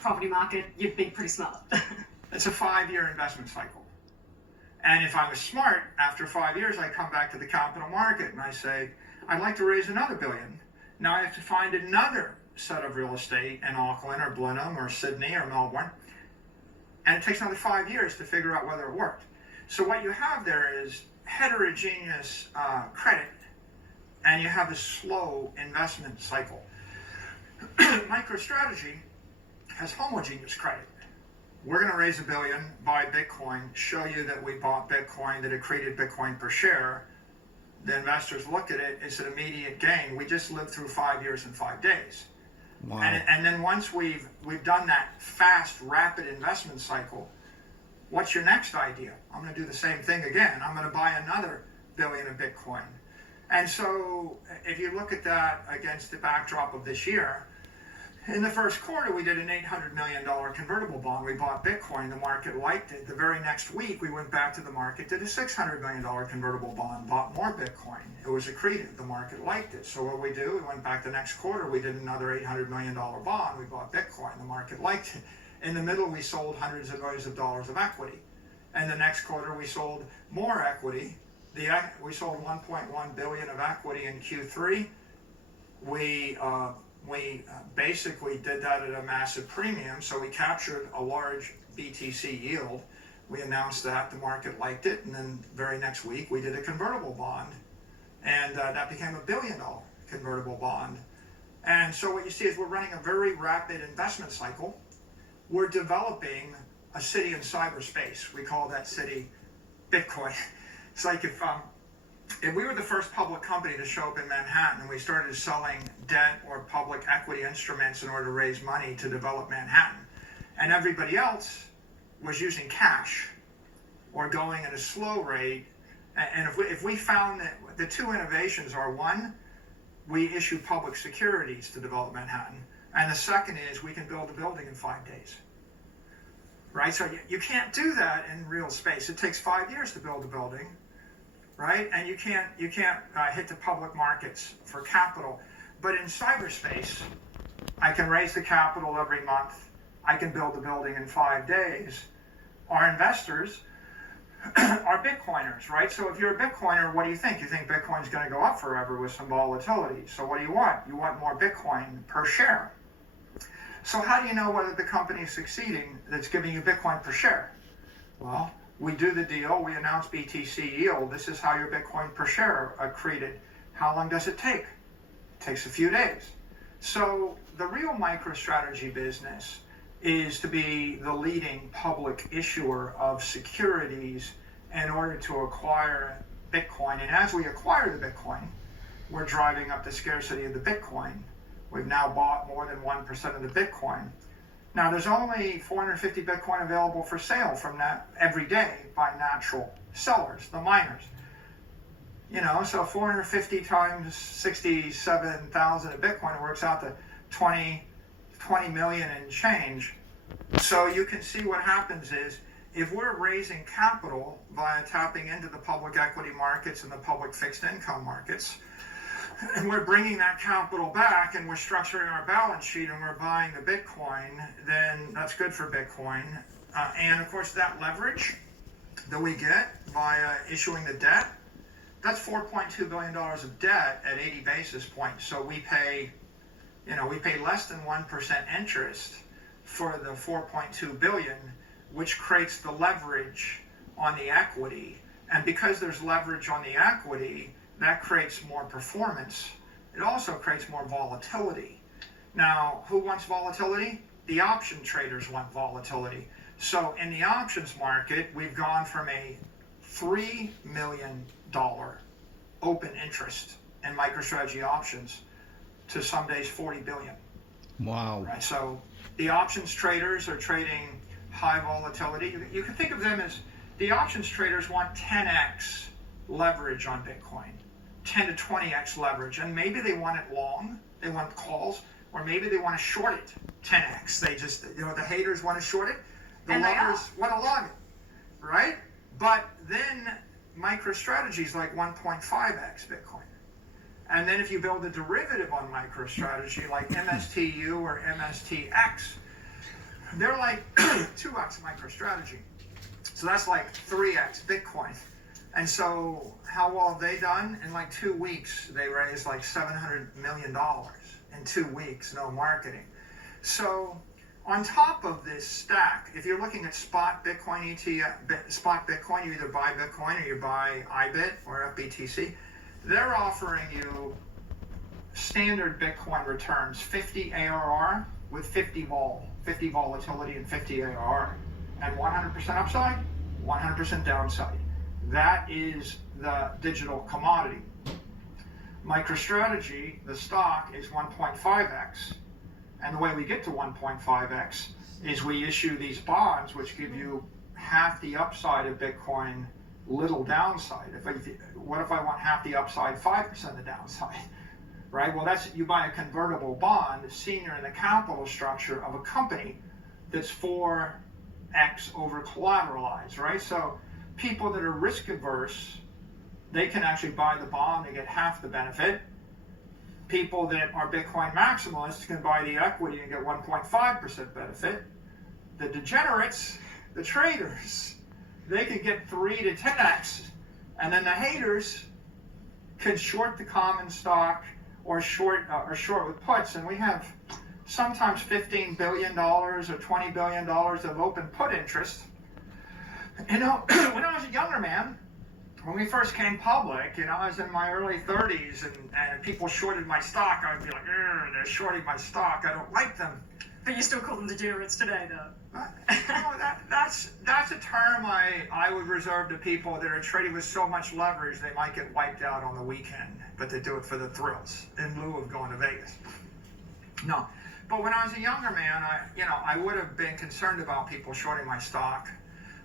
property market, you'd be pretty smart. It's a 5-year investment cycle. And if I was smart, after 5 years, I come back to the capital market and I say, I'd like to raise another $1 billion. Now I have to find another set of real estate in Auckland or Blenheim or Sydney or Melbourne. And it takes another 5 years to figure out whether it worked. So what you have there is heterogeneous credit, and you have a slow investment cycle. MicroStrategy has homogeneous credit. We're going to raise $1 billion, buy Bitcoin, show you that we bought Bitcoin, that it created Bitcoin per share. The investors look at it, it's an immediate gain. We just lived through 5 years and 5 days. Wow. And then once we've done that fast, rapid investment cycle, what's your next idea? I'm going to do the same thing again. I'm going to buy another $1 billion of Bitcoin. And so if you look at that against the backdrop of this year, in the first quarter, we did an $800 million convertible bond. We bought Bitcoin. The market liked it. The very next week, we went back to the market, did a $600 million convertible bond, bought more Bitcoin. It was accretive. The market liked it. So what we do, we went back the next quarter. We did another $800 million bond. We bought Bitcoin. The market liked it. In the middle, we sold hundreds of millions of dollars of equity. And the next quarter, we sold more equity. We sold $1.1 billion of equity in Q3. We basically did that at a massive premium, so we captured a large BTC yield. We announced that, the market liked it, and then very next week we did a convertible bond, and that became a $1 billion convertible bond. And so what you see is we're running a very rapid investment cycle. We're developing a city in cyberspace. We call that city Bitcoin. It's like if we were the first public company to show up in Manhattan and we started selling debt or public equity instruments in order to raise money to develop Manhattan, and everybody else was using cash or going at a slow rate, and if we found that the two innovations are, one, we issue public securities to develop Manhattan, and the second is we can build a building in 5 days. Right? So you can't do that in real space. It takes 5 years to build a building. Right? And you can't hit the public markets for capital. But in cyberspace, I can raise the capital every month. I can build a building in 5 days. Our investors are Bitcoiners, right? So if you're a Bitcoiner, what do you think? You think Bitcoin's going to go up forever with some volatility. So what do you want? You want more Bitcoin per share. So how do you know whether the company is succeeding that's giving you Bitcoin per share? Well, we do the deal, we announce BTC yield. This is how your Bitcoin per share accreted. How long does it take? It takes a few days. So the real MicroStrategy business is to be the leading public issuer of securities in order to acquire Bitcoin. And as we acquire the Bitcoin, we're driving up the scarcity of the Bitcoin. We've now bought more than 1% of the Bitcoin. Now, there's only 450 Bitcoin available for sale from that every day by natural sellers, the miners. You know, so 450 times 67,000 of Bitcoin works out to 20 million and change. So you can see what happens is if we're raising capital via tapping into the public equity markets and the public fixed income markets, and we're bringing that capital back and we're structuring our balance sheet and we're buying the Bitcoin, then that's good for Bitcoin. And of course that leverage that we get via issuing the debt, that's $4.2 billion of debt at 80 basis points. So we pay less than 1% interest for the 4.2 billion, which creates the leverage on the equity. And because there's leverage on the equity, that creates more performance. It also creates more volatility. Now, who wants volatility? The option traders want volatility. So in the options market, we've gone from a $3 million open interest in MicroStrategy options to some days 40 billion. Wow. Right? So the options traders are trading high volatility. You can think of them as the options traders want 10x leverage on Bitcoin. 10 to 20x leverage, and maybe they want it long, they want lovers, or maybe they want to short it 10x. They just, the haters want to short it, the lovers want to long it, right? But then MicroStrategy is like 1.5x Bitcoin. And then if you build a derivative on MicroStrategy like MSTU or MSTX, they're like 2x MicroStrategy. So that's like 3x Bitcoin. And so how well have they done? In like 2 weeks, they raised like $700 million in 2 weeks, no marketing. So on top of this stack, if you're looking at spot Bitcoin ETF, spot Bitcoin, you either buy Bitcoin or you buy IBIT or FBTC. They're offering you standard Bitcoin returns, 50 ARR with 50 volatility and 50 ARR, and 100% upside, 100% downside. That is the digital commodity. MicroStrategy, the stock, is 1.5x. And the way we get to 1.5x is we issue these bonds, which give you half the upside of Bitcoin, little downside. What if I want half the upside, 5% of the downside? Right? Well, that's, you buy a convertible bond, senior in the capital structure of a company that's 4x over collateralized, right? So people that are risk averse, they can actually buy the bond and get half the benefit. People that are Bitcoin maximalists can buy the equity and get 1.5% benefit. The degenerates, the traders, they can get 3 to 10x, and then the haters can short the common stock or short with puts, and we have sometimes $15 billion or $20 billion of open put interest. When I was a younger man, when we first came public, I was in my early 30s, and people shorted my stock. I would be like, they're shorting my stock. I don't like them. But you still call them degenerates today, though. That's a term I would reserve to people that are trading with so much leverage they might get wiped out on the weekend, but they do it for the thrills in lieu of going to Vegas. No, but when I was a younger man, I would have been concerned about people shorting my stock,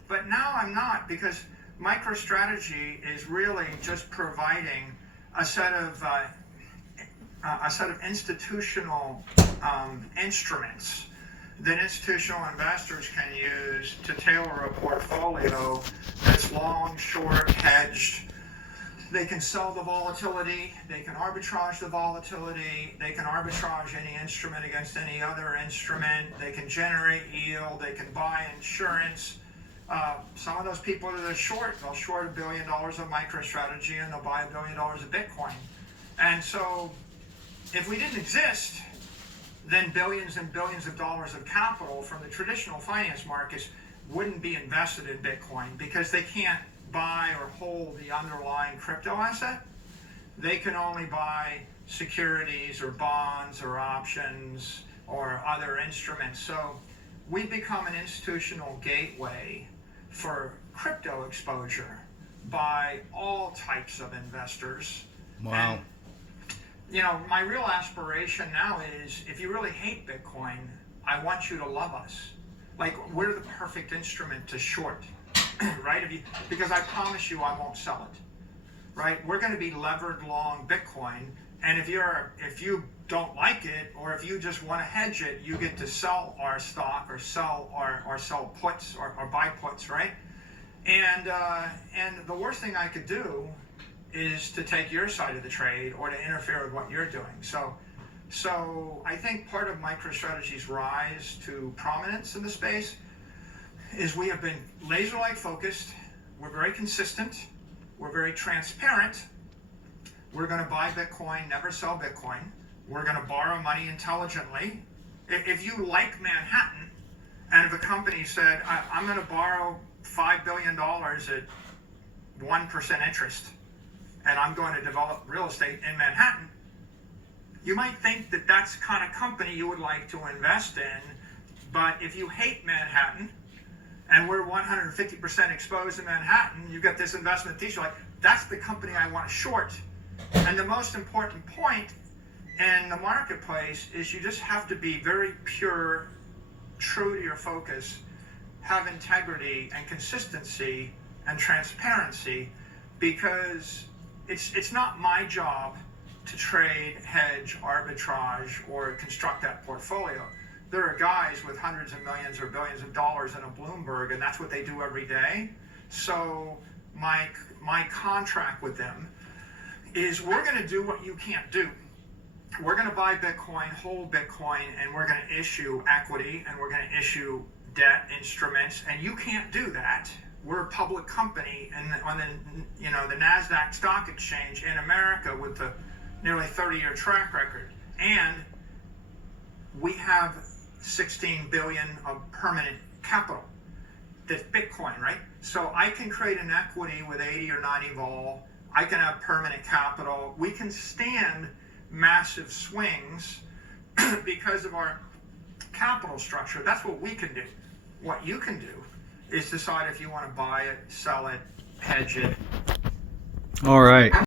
but now I'm not, because MicroStrategy is really just providing a set of institutional instruments that institutional investors can use to tailor a portfolio that's long, short, hedged. They can sell the volatility, they can arbitrage the volatility, they can arbitrage any instrument against any other instrument, they can generate yield, they can buy insurance. Some of those people that are short, they'll short $1 billion of MicroStrategy and they'll buy $1 billion of Bitcoin. And so if we didn't exist, then billions and billions of dollars of capital from the traditional finance markets wouldn't be invested in Bitcoin, because they can't buy or hold the underlying crypto asset. They can only buy securities or bonds or options or other instruments. So we've become an institutional gateway for crypto exposure by all types of investors. Wow. And, my real aspiration now is, if you really hate Bitcoin, I want you to love us. Like, we're the perfect instrument to short, right? Because I promise you I won't sell it, right? We're going to be levered long Bitcoin, and if you don't like it, or if you just want to hedge it, you get to sell our stock or sell puts or buy puts, right? And the worst thing I could do is to take your side of the trade or to interfere with what you're doing. So I think part of MicroStrategy's rise to prominence in the space is we have been laser-like focused. We're very consistent. We're very transparent. We're going to buy Bitcoin, never sell Bitcoin. We're going to borrow money intelligently. If you like Manhattan, and if a company said, I'm going to borrow $5 billion at 1% interest, and I'm going to develop real estate in Manhattan, you might think that that's the kind of company you would like to invest in. But if you hate Manhattan, and we're 150% exposed in Manhattan, you get this investment thesis, like, that's the company I want to short. And the most important point in the marketplace is you just have to be very pure, true to your focus, have integrity and consistency and transparency, because it's not my job to trade, hedge, arbitrage, or construct that portfolio. There are guys with hundreds of millions or billions of dollars in a Bloomberg, and that's what they do every day. So my contract with them is, we're going to do what you can't do. we're going to buy Bitcoin, hold Bitcoin, and we're going to issue equity, and we're going to issue debt instruments, and you can't do that. We're a public company, and on the NASDAQ stock exchange in America with the nearly 30-year track record, and we have 16 billion of permanent capital. That's Bitcoin, right? So I can create an equity with 80 or 90 vol. I can have permanent capital. We can stand massive swings because of our capital structure. That's what we can do. What you can do is decide if you want to buy it, sell it, hedge it. All right.